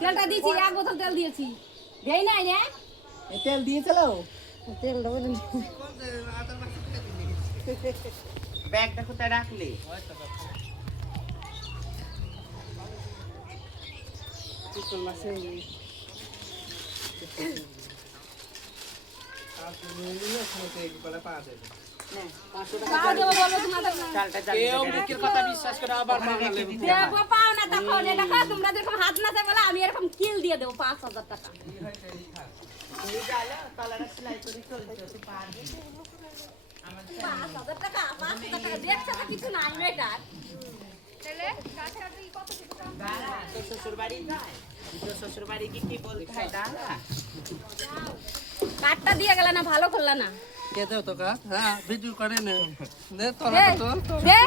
তেলটা দিয়েছি, এক বোতল তেল দিয়েছি। দেই নাই রে? তেল দিয়েছিল তেলটা বলেন ব্যাগটা কোথায় রাখলি? পাও দেবো বলো তোমাদের না। চালটা কেউ বিক্রির কথা বিশ্বাস করে আবার বাঙালি দেবো পাও না তখন। এটা খাও, তোমরা যেরকম হাত নাচে বলে আমি এরকম কিল দিয়ে দেবো 5,000 টাকা। এই জালে তলাটা সেলাই করে চলছে, তুই পারবি? 5,000 টাকা, 5,000 টাকা। দেখছো তো কিছু নাই মেয়েটার। দাঁড়া, তোর শ্বশুর বাড়ি যায়? তোর শ্বশুর বাড়ি কি বলতে হয়? দাঁড়া। কাঠটা দিয়ে গেলে না, ভালো করলা না। কে দেও তো কাজ হ্যাঁ ভিডিও করে নে দে দে, তোরা তো দে।